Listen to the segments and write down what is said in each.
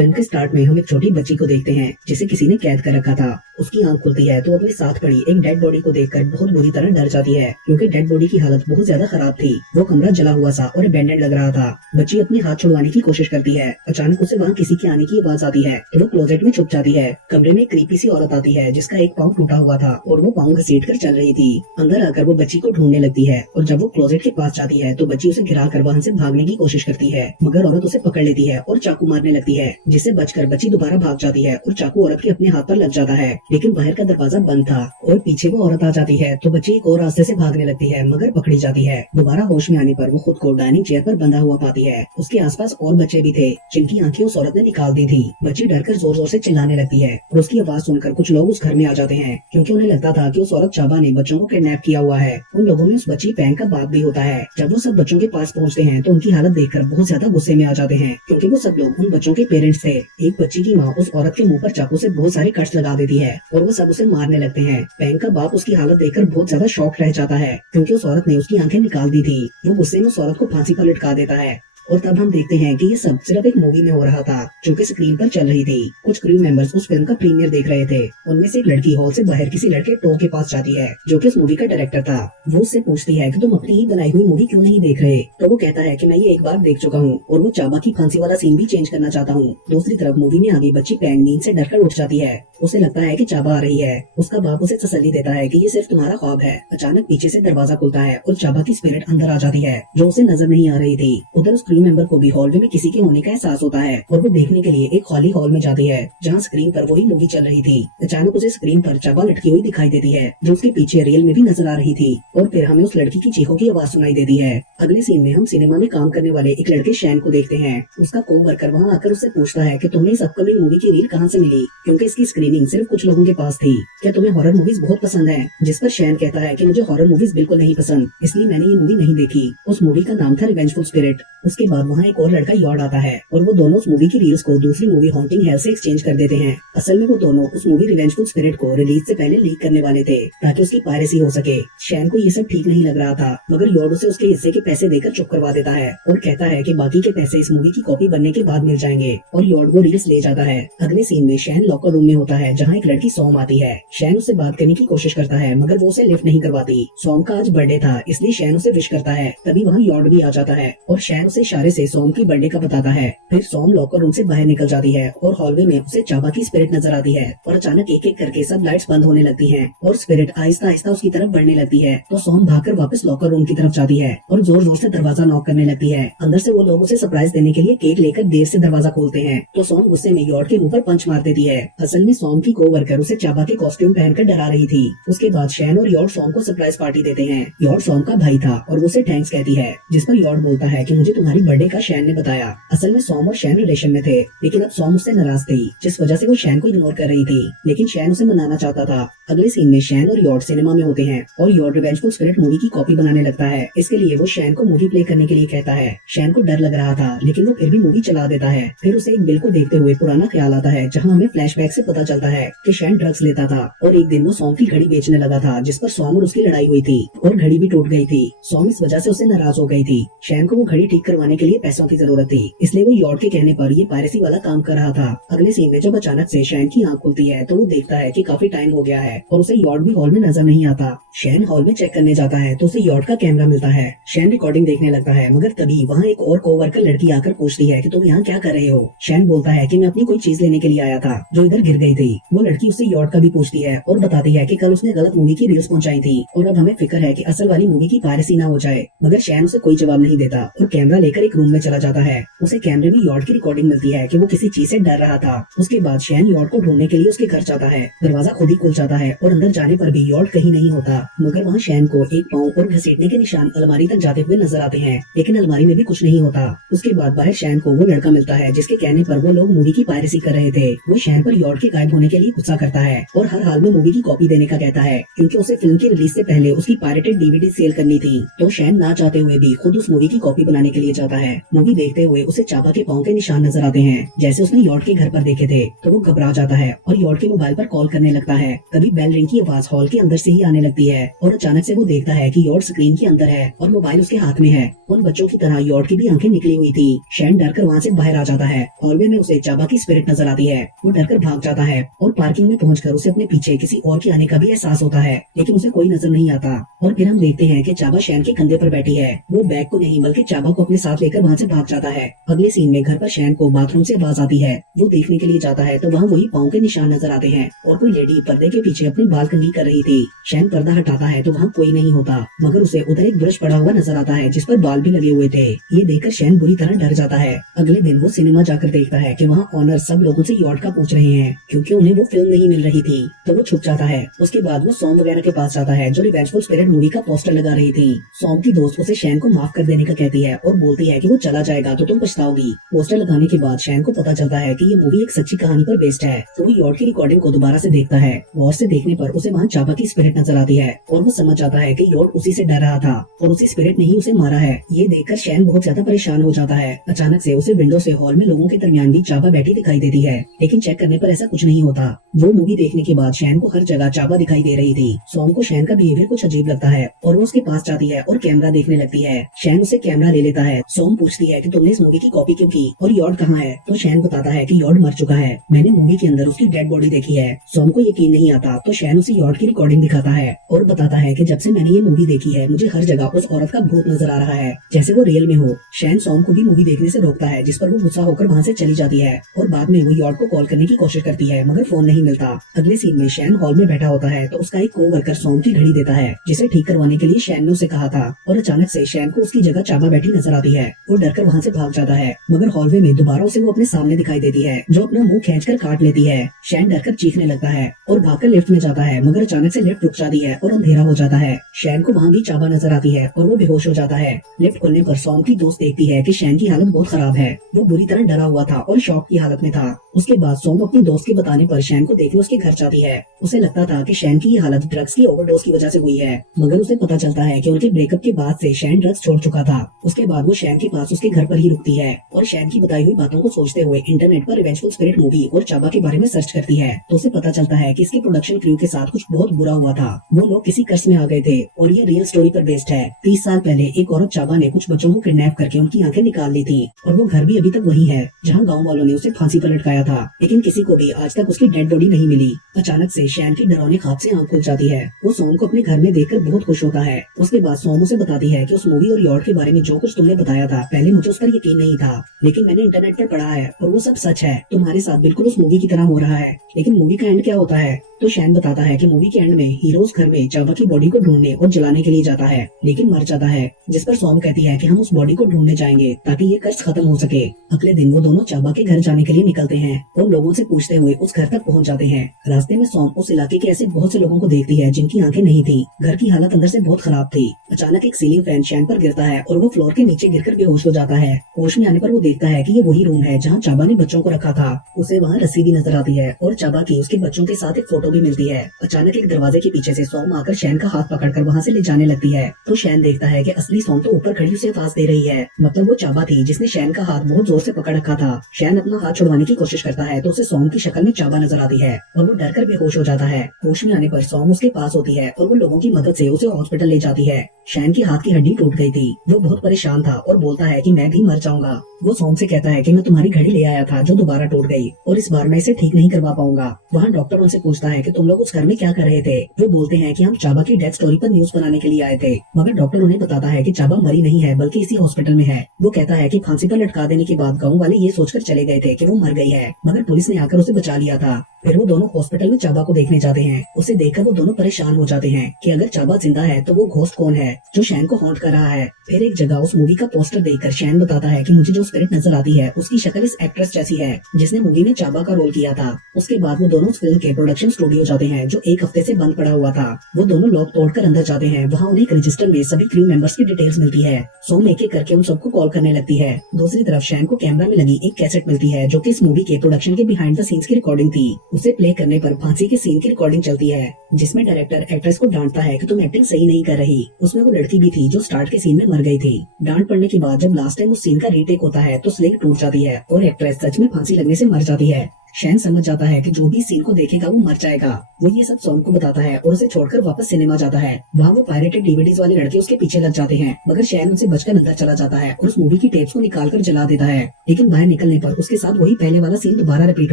Film के start में हम एक छोटी बच्ची को देखते हैं जिसे किसी ने कैद कर रखा था। उसकी आंख खुलती है तो अपने साथ पड़ी एक डेड बॉडी को देखकर बहुत बुरी तरह डर जाती है, क्योंकि डेड बॉडी की हालत बहुत ज्यादा खराब थी। वो कमरा जला हुआ सा और अबैंडन्ड लग रहा था। बच्ची अपने हाथ छुड़वाने की कोशिश करती है। अचानक उसे वहाँ किसी के आने की आवाज आती है तो वो क्लोजेट में छुप जाती है। कमरे में एक क्रीपी सी औरत आती है जिसका एक पाँव टूटा हुआ था और वो पाँव घसीट कर चल रही थी। अंदर आकर वो बच्ची को ढूंढने लगती है और जब वो क्लोजेट के पास जाती है तो बच्ची उसे गिरा कर वहाँ से भागने की कोशिश करती है, मगर औरत उसे पकड़ लेती है और चाकू मारने लगती है, जिससे बचकर बच्ची दोबारा भाग जाती है और चाकू औरत के अपने हाथ पर लग जाता है। लेकिन बाहर का दरवाजा बंद था और पीछे वो औरत आ जाती है तो बच्ची एक और रास्ते से भागने लगती है, मगर पकड़ी जाती है। दोबारा होश में आने पर वो खुद को डाइनिंग चेयर पर बंधा हुआ पाती है। उसके आसपास और बच्चे भी थे जिनकी आंखें उस औरत ने निकाल दी थी। बच्ची डरकर जोर जोर से चिल्लाने लगती है और उसकी आवाज सुनकर कुछ लोग उस घर में आ जाते हैं, क्योंकि उन्हें लगता था कि उस औरत चाबा ने बच्चों को किडनैप किया हुआ है। उन लोगों में उस बच्ची पैंग का बाप भी होता है। जब वो सब बच्चों के पास पहुँचते हैं तो उनकी हालत देखकर बहुत ज्यादा गुस्से में आ जाते हैं, क्योंकि वो सब लोग उन बच्चों के पेरेंट्स थे। एक बच्ची की माँ उस औरत के मुंह पर चाकू से बहुत सारे कट्स लगा देती है और वो सब उसे मारने लगते हैं। पैंग का बाप उसकी हालत देखकर बहुत ज्यादा शॉक रह जाता है, क्योंकि उस औरत ने उसकी आंखें निकाल दी थी। वो गुस्से में उस औरत को फांसी पर लटका देता है। और तब हम देखते हैं कि ये सब सिर्फ एक मूवी में हो रहा था जो कि स्क्रीन पर चल रही थी। कुछ क्रू मेंबर्स उस फिल्म का प्रीमियर देख रहे थे। उनमें से एक लड़की हॉल से बाहर किसी लड़के टो के पास जाती है जो कि उस मूवी का डायरेक्टर था। वो उससे पूछती है कि तुम अपनी ही बनाई हुई मूवी क्यों नहीं देख रहे। तो वो कहता है कि मैं ये एक बार देख चुका हूँ और वो चाबा की फांसी वाला सीन भी चेंज करना चाहता हूँ। दूसरी तरफ मूवी में आगे बच्ची पैंग नींद से डरकर उठ जाती है। उसे लगता है कि चाबा आ रही है। उसका बाप उसे तसल्ली देता है कि ये सिर्फ तुम्हारा ख्वाब है। अचानक पीछे से दरवाजा खुलता है और चाबा की स्पिरिट अंदर आ जाती है जो उसे नजर नहीं आ रही थी। उधर उस क्रू मेंबर को भी हॉल में किसी के होने का एहसास होता है और वो देखने के लिए एक खाली हॉल में जाती है जहाँ स्क्रीन पर वही मूवी चल रही थी। अचानक उसे स्क्रीन पर चाबा लटकी हुई दिखाई देती है जो उसके पीछे रियल में भी नजर आ रही थी और फिर हमें उस लड़की की चीखों की आवाज सुनाई देती है। अगले सीन में हम सिनेमा में काम करने वाले एक लड़के शैन को देखते हैं। उसका को वर्कर वहाँ आकर उससे पूछता है कि तुम्हें इस अपकमिंग मूवी की रील कहाँ से मिली, क्योंकि इसकी स्क्रीनिंग सिर्फ कुछ लोगों के पास थी। क्या तुम्हें हॉरर मूवीज बहुत पसंद है? जिस पर शैन कहता है कि मुझे हॉरर मूवीज बिल्कुल नहीं पसंद, इसलिए मैंने ये मूवी नहीं देखी। उस मूवी का नाम था रिवेंजफुल स्पिरिट। उसके बाद वहाँ एक और लड़का यॉर्ड आता है और वो दोनों उस मूवी की रील्स को दूसरी मूवी हॉन्टिंग हेल से एक्सचेंज कर देते हैं। असल में वो दोनों उस मूवी रिवेंजफुल स्पिरिट को रिलीज से पहले लीक करने वाले थे ताकि उसकी पायरेसी हो सके। शैन को ये सब ठीक नहीं लग रहा था, मगर यॉर्ड उसे उसके हिस्से के पैसे देकर चुप करवा देता है और कहता है कि बाकी के पैसे इस मूवी की कॉपी बनने के बाद मिल जाएंगे, और यॉर्ड वो रील्स ले जाता है। अगले सीन में शैन लॉकर रूम में होता है जहाँ एक लड़की सॉम आती है। शैन उससे बात करने की कोशिश करता है मगर वो उसे लिफ्ट नहीं करवाती। सॉम का आज बर्थडे था इसलिए शैन उसे विश करता है। तभी वहाँ यॉर्ड भी आ जाता है और शैन उसे इशारे से सॉम की बर्थडे का बताता है। फिर सॉम लॉकर रूम से बाहर निकल जाती है और हॉलवे में उसे चाबा की स्पिरिट नजर आती है और अचानक एक एक करके सब लाइट्स बंद होने लगती हैं और स्पिरिट आहिस्ता आहिस्ता उसकी तरफ बढ़ने लगती है। तो सॉम भागकर वापस लॉकर रूम की तरफ जाती है और जोर जोर से दरवाजा नॉक करने लगती है। अंदर से वो लोग उसे सरप्राइज देने के लिए केक लेकर देर से दरवाजा खोलते हैं तो सॉम गुस्से में यॉर्ड के मुंह पर पंच मार देती है। असल में सॉम की कोवर्कर उसे चाबा के कॉस्ट्यूम पहनकर डरा रही थी। उसके बाद शैन और यॉर्ड सॉम को सरप्राइज पार्टी देते हैं। यॉर्ड सॉम का भाई था और वो उसे थैंक्स कहती है, जिस पर यॉर्ड बोलता है कि मुझे तुम्हारी बर्थडे का शैन ने बताया। असल में सॉम और शैन रिलेशन में थे, लेकिन अब सॉम उससे नाराज थी जिस वजह से वो शैन को इग्नोर कर रही थी, लेकिन शैन उसे मनाना चाहता था। अगले सीन में शैन और यॉर्ड सिनेमा में होते हैं और यॉर्ड रिवेंजफुल स्पिरिट मूवी की कॉपी बनाने लगता है। इसके लिए वो शैन को मूवी प्ले करने के लिए कहता है। शैन को डर लग रहा था लेकिन वो फिर भी मूवी चला देता है। फिर उसे एक बिल को देखते हुए पुराना ख्याल आता है जहाँ हमें फ्लैशबैक से पता चलता है कि शैन ड्रग्स लेता था और एक दिन वो सॉम की घड़ी बेचने लगा था जिस पर सॉम और उसकी लड़ाई हुई थी और घड़ी भी टूट गई थी। सॉम इस वजह से उससे नाराज हो गई थी। शैन को वो घड़ी ठीक करवाने के लिए पैसों की जरूरत थी, इसलिए वो यॉर्ड के कहने पर ये पायरेसी वाला काम कर रहा था। अगले सीन में जब अचानक से शैन की आंख खुलती है तो वो देखता है कि काफी टाइम हो गया है और उसे यॉर्ड भी हॉल में नजर नहीं आता। शैन हॉल में चेक करने जाता है तो उसे यॉर्ड का कैमरा मिलता है। शैन रिकॉर्डिंग देखने लगता है, मगर तभी वहाँ एक और कोवर्कर लड़की आकर पूछती है कि तुम यहाँ क्या कर रहे हो। शैन बोलता है कि मैं अपनी कोई चीज लेने के लिए आया था जो इधर गिर गई थी। वो लड़की उससे यॉर्ड का भी पूछती है और बताती है कि कल उसने गलत मूवी की रील्स पहुंचाई थी और अब हमें फिक्र है कि असल वाली मूवी की पायरेसी ना हो जाए। मगर शैन उसे कोई जवाब नहीं देता और कैमरा लेकर एक रूम में चला जाता है। उसे कैमरे में यॉर्ड की रिकॉर्डिंग मिलती है कि वो किसी चीज से डर रहा था। उसके बाद शैन यॉर्ड को ढूंढने के लिए उसके घर जाता है। दरवाजा खुद ही खुल जाता है और अंदर जाने पर भी यॉर्ड कहीं नहीं होता, मगर वहाँ शैन को एक पाँव और घसीटने के निशान अलमारी तक जाते हुए नजर आते हैं, लेकिन अलमारी में भी कुछ नहीं होता। उसके बाद बाहर शैन को वो लड़का मिलता है जिसके कहने पर वो लोग मूवी की पायरेसी कर रहे थे। वो शैन पर यॉर्ड के गायब होने के लिए गुस्सा करता है और हर हाल में मूवी की कॉपी देने का कहता है, क्योंकि उसे फिल्म की रिलीज से पहले उसकी पायरेटेड डीवीडी सेल करनी थी। तो शैन ना चाहते हुए भी खुद उस मूवी की कॉपी बनाने के लिए जाता है। मूवी देखते हुए उसे चाबा के पाँव के निशान नजर आते हैं जैसे उसने यॉर्ड के घर पर देखे थे। तो वो घबरा जाता है और यॉर्ड के मोबाइल पर कॉल करने लगता है। तभी बेल रिंग की आवाज हॉल के अंदर से ही आने लगती है और अचानक से वो देखता है कि यॉर्ड स्क्रीन के अंदर है और मोबाइल उसके हाथ में है। उन बच्चों की तरह यॉर्ड की भी आंखें निकली हुई थी। शैन डरकर वहाँ से बाहर आ जाता है। हॉलवे में उसे चाबा की स्पिरिट नजर आती है। वो डरकर भाग जाता है और पार्किंग में पहुंचकर उसे अपने पीछे किसी और के आने का भी एहसास होता है, लेकिन उसे कोई नजर नहीं आता। और फिर हम देखते हैं कि चाबा शैन के कंधे पर बैठी है। वो बैग को नहीं बल्कि चाबा को अपने साथ लेकर वहाँ से भाग जाता है। अगले सीन में घर पर शैन को बाथरूम से आवाज आती है। वो देखने के लिए जाता है तो वहाँ वही पाँव के निशान नजर आते हैं और कोई लेडी पर्दे के पीछे अपनी बाल कंघी कर रही थी। शैन पर्दा हटाता है तो वहाँ कोई नहीं होता, मगर उसे उधर एक ब्रश पड़ा हुआ नजर आता है जिस पर बाल भी लगे हुए थे। ये देखकर शैन बुरी तरह डर जाता है। अगले दिन वो सिनेमा जाकर देखता है कि वहाँ ऑनर सब लोगों से यॉर्ड का पूछ रहे हैं, क्योंकि उन्हें वो फिल्म नहीं मिल रही थी। तो वो छुप जाता है। उसके बाद वो सॉम वगैरह के पास जाता है जो रिवेंजफुल स्पिरिट मूवी का पोस्टर लगा रही थी। सॉम की दोस्त उसे शैन को माफ कर देने का कहती है और बोलती है कि वो चला जाएगा तो तुम पछताओगी। पोस्टर लगाने के बाद शैन को पता चलता है कि ये मूवी एक सच्ची कहानी पर बेस्ड है। तो वो यॉर्ड की रिकॉर्डिंग को दोबारा से देखता है। गौर से देखने पर उसे वहाँ चाबा की स्पिरिट नजर आती है और वो समझ जाता है कि यॉर्ड उसी से डर रहा था और उसी स्पिरिट ने ही उसे मारा है। ये देखकर शैन बहुत ज्यादा परेशान हो जाता है। अचानक से उसे विंडो से हॉल में लोगों के दरमियान भी चाबा बैठी दिखाई देती है, लेकिन चेक करने पर ऐसा कुछ नहीं होता। वो मूवी देखने के बाद शैन को हर जगह चाबा दिखाई दे रही थी। सॉम को शैन का बिहेवियर कुछ अजीब लगता है और वो उसके पास जाती है और कैमरा देखने लगती है। शैन उसे कैमरा ले लेता है। सॉम पूछती है कि तुमने इस मूवी की कॉपी क्यों की और यॉर्ड कहाँ है? तो शैन बताता है कि यॉर्ड मर चुका है, मैंने मूवी के अंदर उसकी डेड बॉडी देखी है। सॉम को यकीन नहीं आता तो शैन उसे यॉर्ड की रिकॉर्डिंग दिखाता है और बताता है कि जब से मैंने ये मूवी देखी है मुझे हर जगह उस औरत का भूत नजर आ रहा है, जैसे वो रियल में हो। शैन सॉम को भी मूवी देखने से रोकता है, जिस पर वो गुस्सा होकर वहाँ से चली जाती है और बाद में वो यॉर्ड को कॉल करने की कोशिश करती है, मगर फोन नहीं मिलता। अगले सीन में शैन हॉल में बैठा होता है तो उसका एक कोवर्कर सॉम की घड़ी देता है, जिसे ठीक करवाने के लिए शैन ने उसे कहा था। और अचानक से शैन को उसकी जगह चाबा बैठी नजर आती है। वो डरकर वहाँ से भाग जाता है, मगर हॉलवे में दोबारा उसे वो अपने सामने दिखाई देती है, जो अपना मुंह खींचकर काट लेती है। शैन डरकर चीखने लगता है और भागकर लिफ्ट में जाता है, मगर अचानक से लिफ्ट रुक जाती है और अंधेरा हो जाता है। शैन को वहाँ भी चाबा नजर आती है और वो बेहोश हो जाता है। लिफ्ट खुलने पर सॉम की दोस्त देखती है कि शैन की हालत बहुत खराब है। वो बुरी तरह डरा हुआ था और शॉक की हालत में था। उसके बाद सॉम अपनी दोस्त के बताने पर शैन को देखने उसके घर जाती है। उसे लगता था कि शैन की ये हालत ड्रग्स की ओवरडोज की वजह से हुई है, मगर उसे पता चलता है कि उनके ब्रेकअप के बाद से शैन ड्रग्स छोड़ चुका था। उसके बाद वो शैन के पास उसके घर पर ही रुकती है और शैन की बताई हुई बातों को सोचते हुए इंटरनेट पर रिवेंजफुल स्पिरिट मूवी और चाबा के बारे में सर्च करती है। तो उसे पता चलता है कि इसके प्रोडक्शन क्रू के साथ कुछ बहुत बुरा हुआ था। वो लोग किसी कर्ज में आ गए थे और ये रियल स्टोरी पर बेस्ड है। 30 साल पहले एक औरत चाबा ने कुछ बच्चों को किडनैप करके उनकी आंखें निकाल ली थी और वो घर भी अभी तक वही है जहाँ गाँव वालों ने उसे फांसी पर लटकाया था, लेकिन किसी को भी आज तक उसकी डेड बॉडी नहीं मिली। अचानक से शैन की डरावनी ख्वाब से आंख खुल जाती है। वो सॉम को अपने घर में देखकर बहुत खुश होता है। उसके बाद सॉम उसे बताती है कि उस मूवी और यॉर्ड के बारे में जो कुछ तुमने बताया था, पहले मुझे उस पर यकीन नहीं था, लेकिन मैंने इंटरनेट पर पढ़ा है और वो सब सच है। तुम्हारे साथ बिल्कुल उस मूवी की तरह हो रहा है। लेकिन मूवी का एंड क्या होता है? तो शैन बताता है कि मूवी के एंड में हीरोज घर में चाबा की बॉडी को ढूंढने और जलाने के लिए जाता है, लेकिन मर जाता है। जिस पर सॉम कहती है कि हम उस बॉडी को ढूंढने जाएंगे ताकि ये कर्ज खत्म हो सके। अगले दिन वो दोनों चाबा के घर जाने के लिए निकलते हैं और लोगों से पूछते हुए उस घर तक पहुंच जाते हैं। रास्ते में सॉम उस इलाके के ऐसे बहुत से लोगों को देखती है जिनकी आंखें नहीं थी। घर की हालत अंदर से बहुत खराब थी। अचानक एक सीलिंग फैन शैन पर गिरता है और वो फ्लोर के नीचे गिरकर बेहोश हो जाता है। होश में आने पर वो देखता है कि ये वही रूम है जहाँ चाबा ने बच्चों को रखा था। उसे वहाँ रस्सी भी नजर आती है और चाबा की उसके बच्चों के साथ एक फोटो भी मिलती है। अचानक एक दरवाजे के पीछे से सॉम आकर शैन का हाथ पकड़कर वहाँ से ले जाने लगती है। तो शैन देखता है कि असली सॉम तो ऊपर खड़ी उसे आवाज दे रही है, मतलब वो चाबा थी जिसने शैन का हाथ बहुत जोर से पकड़ रखा था। शैन अपना हाथ छुड़वाने की कोशिश करता है तो उसे सॉम की शक्ल में चाबा नजर आती है और वो डरकर बेहोश हो जाता है। होश में आने पर सॉम उसके पास होती है और वो लोगों की मदद से उसे हॉस्पिटल ले जाती है। शैन की हाथ की हड्डी टूट गई थी। वो बहुत परेशान था और बोलता है कि मैं भी मर जाऊंगा। वो सॉम से कहता है कि मैं तुम्हारी घड़ी ले आया था जो दोबारा टूट गई और इस बार मैं इसे ठीक नहीं करवा पाऊंगा। वहाँ डॉक्टर उनसे पूछता है कि तुम लोग उस घर में क्या कर रहे थे। वो बोलते हैं कि हम चाबा की डेथ स्टोरी पर न्यूज बनाने के लिए आए थे, मगर डॉक्टर उन्हें बताता है कि चाबा मरी नहीं है बल्कि इसी हॉस्पिटल में है। वो कहता है कि फांसी पर लटका देने के बाद गाँव वाले ये सोचकर चले गए थे कि वो मर गई है, मगर पुलिस ने आकर उसे बचा लिया था। फिर वो दोनों हॉस्पिटल में चाबा को देखने जाते हैं। उसे देखकर वो दोनों परेशान हो जाते हैं कि अगर चाबा जिंदा है तो वो घोस्ट कौन है जो शैन को हॉन्ट कर रहा है। फिर एक जगह उस मूवी का पोस्टर देखकर शैन बताता है कि मुझे जो स्पिरिट नजर आती है उसकी शक्ल इस एक्ट्रेस जैसी है जिसने मूवी में चाबा का रोल किया था। उसके बाद वो दोनों उस फिल्म के प्रोडक्शन स्टूडियो जाते हैं जो एक हफ्ते से बंद पड़ा हुआ था। वो दोनों लॉक तोड़कर अंदर जाते हैं। वहाँ उन्हें एक रजिस्टर में सभी क्रू मेंबर्स की डिटेल्स मिलती है। सोम एक एक करके उन सबको कॉल करने लगती है। दूसरी तरफ शैन को कैमरा में लगी एक कैसेट मिलती है जो कि इस मूवी के प्रोडक्शन के बिहाइंड द सीन्स की रिकॉर्डिंग थी। उसे प्ले करने पर फांसी के सीन की रिकॉर्डिंग चलती है जिसमें डायरेक्टर एक्ट्रेस को डांटता है कि तुम एक्टिंग सही नहीं कर रही। उसमें वो लड़की भी थी जो स्टार्ट के सीन में मर गई थी। डांट पड़ने के बाद जब लास्ट टाइम उस सीन का रीटेक होता है तो स्लिंग टूट जाती है और एक्ट्रेस सच में फांसी लगने से मर जाती है। शैन समझ जाता है कि जो भी सीन को देखेगा वो मर जाएगा। वो ये सब सॉन्ग को बताता है और उसे छोड़कर वापस सिनेमा जाता है। वहाँ वो पायरेटेड डीवीडीज वाले लड़के उसके पीछे लग जाते हैं, मगर शैन उनसे बचकर अंदर चला जाता है और उस मूवी की टेप्स को निकालकर जला देता है। लेकिन बाहर निकलने पर उसके साथ वही पहले वाला सीन दोबारा रिपीट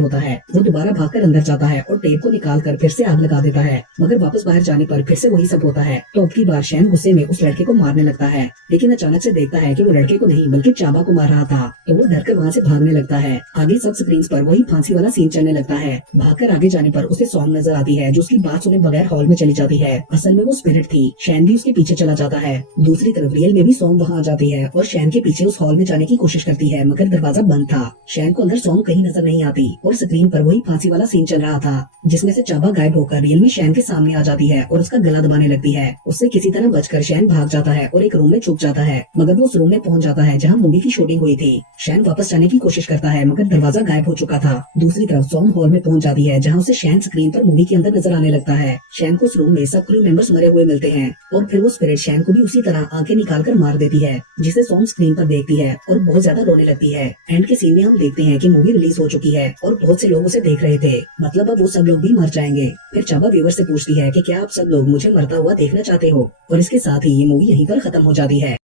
होता है। वो दोबारा भागकर अंदर जाता है और टेप को निकालकर फिर से आग लगा देता है, मगर वापस बाहर जाने पर फिर से वही सब होता है। तो अब की बार शैन गुस्से में उस लड़के को मारने लगता है, लेकिन अचानक से देखता है कि वो लड़के को नहीं बल्कि चाबा को मार रहा था। तो वो डरकर वहाँ से भागने लगता है। आगे सब स्क्रीन पर वही फांसी वाला सीन चलने लगता है। भागकर आगे जाने पर उसे सॉन्ग नजर आती है जो उसकी बात सुने बगैर हॉल में चली जाती है। असल में वो स्पिरिट थी। शैन भी उसके पीछे चला जाता है। दूसरी तरफ रियल में भी सॉन्ग वहाँ आ जाती है और शैन के पीछे उस हॉल में जाने की कोशिश करती है, मगर दरवाजा बंद था। शैन को अंदर सॉन्ग कहीं नजर नहीं आती और स्क्रीन पर वही फांसी वाला सीन चल रहा था, जिसमें से चाबा गायब होकर रियल में शैन के सामने आ जाती है और उसका गला दबाने लगती है। उससे किसी तरह बचकर शैन भाग जाता है और एक रूम में छुप जाता है, मगर वो उस रूम में पहुंच जाता है जहाँ मूवी की शूटिंग हुई थी। शैन वापस जाने की कोशिश करता है, मगर दरवाजा गायब हो चुका था। दूसरी तरफ सॉन्ग हॉल में पहुंच जाती है, जहाँ उसे शैन स्क्रीन पर मूवी के अंदर नजर आने लगता है। शैन को उस रूम में सब क्रू मेंबर्स मरे हुए मिलते हैं और फिर वो स्पिरिट शैन को भी उसी तरह आंखें निकालकर मार देती है, जिसे सॉन्ग स्क्रीन पर देखती है और बहुत ज्यादा रोने लगती है। एंड के सीन में हम देखते हैं कि मूवी रिलीज हो चुकी है और बहुत से लोग उसे देख रहे थे, मतलब अब वो सब लोग भी मर जाएंगे। फिर चाबा व्यूअर से पूछती है कि क्या आप सब लोग मुझे मरता हुआ देखना चाहते हो, और इसके साथ ही ये मूवी यहीं पर खत्म हो जाती है।